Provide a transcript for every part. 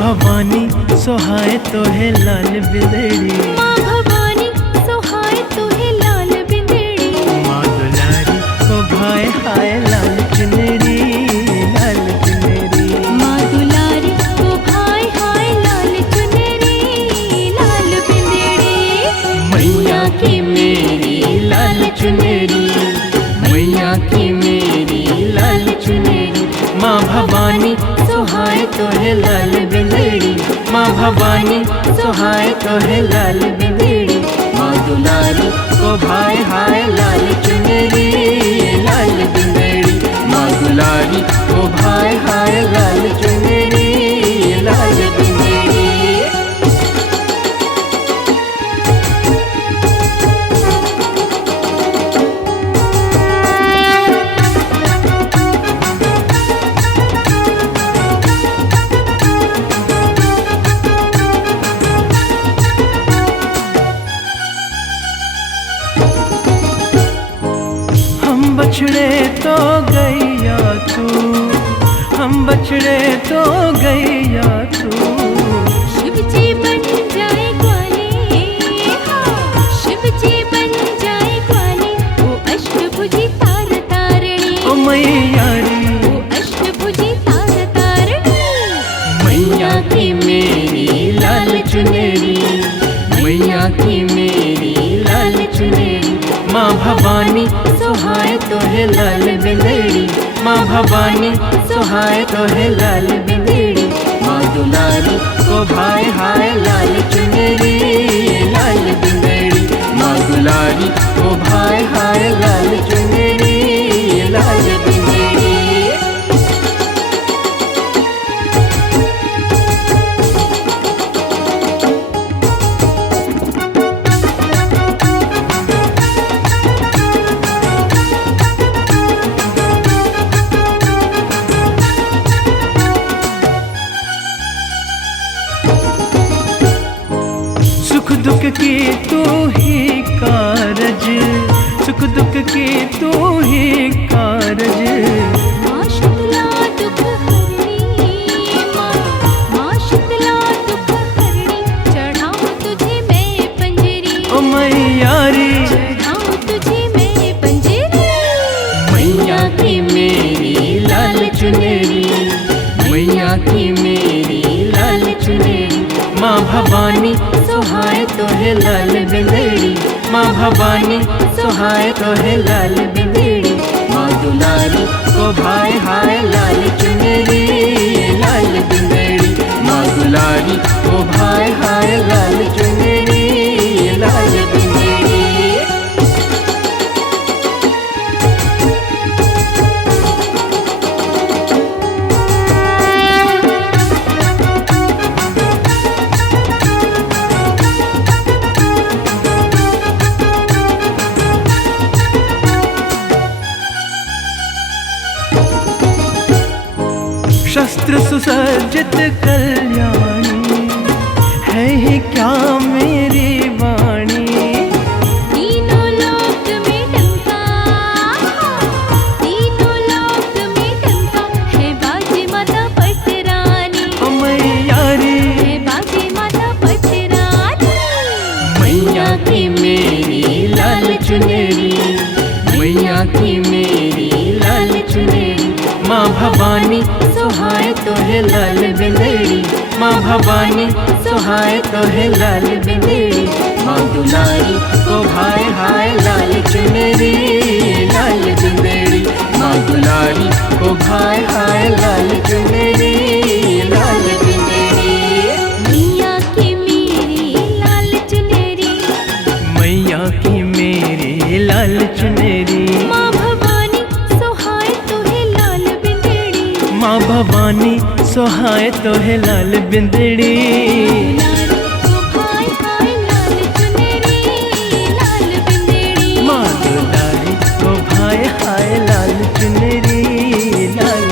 भवानी सोहाए तो है लाल बिंदेड़ी, माँ भवानी सोहाए तो है लाल बिंदेड़ी। माँ दुलारी को भाए हाय लाल चुनरी, लाल चुनरी। माँ दुलारी को भाए हाय लाल चुनरी, लाल बिंदेड़ी। मैया की मेरी लाल चुनरी, मैया की मेरी लाल चुनरी। माँ भवानी सोहाए तो है लाल बिंदेड़ी, माँ भवानी सोहाए तो है लाल बिंदेड़ी। माँ दुलारी को भाई हाय लाल चुनरी, लाल बिंदेड़ी। माँ दुलारी को भाई हाय लाल चुनरी, लाल बिंदेड़ी। हम बछड़े तो गैया तू, हम बछड़े तो गैया तू। शिव जी बन जाए ग्वाले, हाँ शिव जी बन जाए ग्वाले। वो अष्टभुजी तार तारिणी, ओ मैयारी, वो अष्टभुजी तार तारिणी। मैया की मेरी लाल चुनरी, मैया की मेरी लाल चुनरी। माँ भवानी सोहाए तो है लाल बिंदेड़ी, माँ भवानी सोहाए तो है लाल बिंदेड़ी। माँ दुलारी को भाई हाय लाल चुनरी, लाल बिंदेड़ी। माँ दुलारी को भाई हाय लाल चुनरी, लाल बिंदेड़ी। सुख दुख की तू ही कारज, सुख दुख की तू ही कारज। माँ शीतला दुख हरणी, माँ शीतला दुख हरणी। चढ़ाऊं तुझे मैं पंजरी, ओ मैयारी, चढ़ाऊं तुझे मैं पंजरी। मैया की मेरी लाल चुनरी, मैया की मेरी लाल चुनरी। माँ भवानी सोहाए तो है लाल बिंदेड़ी, माँ भवानी सोहाए तो है लाल बिंदेड़ी। माँ दुलारी को भाई हाय लाल चुनरी, लाल बिंदेड़ी। माँ दुलारी को भाई हाय लाल चुनरी, लाल बिंदेड़ी। शस्त्र सुसज्जित कल्याणी, है ही क्या मेरी वाणी। तीनों लोक में डंका, तीनों लोक में डंका। है बाजे माता पटरानी, ओ मैयारी, है बाजे माता पटरानी। मैया की मेरी लाल चुनरी, मैया की मेरी लाल चुनरी। माँ भवानी सोहाए तो है लाल बिंदेड़ी, माँ भवानी सोहाए तो है लाल बिंदेड़ी। माँ दुलारी को भाई हाय लाल चुनरी, लाल बिंदेड़ी। माँ दुलारी को भाई हाय लाल चुनरी, लाल बिंदेड़ी। मैया की मेरी लाल चुनरी, मैया की मेरी लाल चुनरी। माँ भवानी सोहाए तो है लाल बिंदेड़ी। माँ भवानी सोहाए तो है लाल बिंदेड़ी। माँ दुलारी को भाई हाय लाल चुनरी, लाल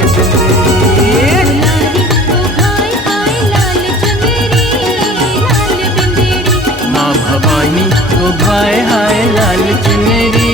बिंदेड़ी। माँ भवानी को भाई हाय लाल चुनरी।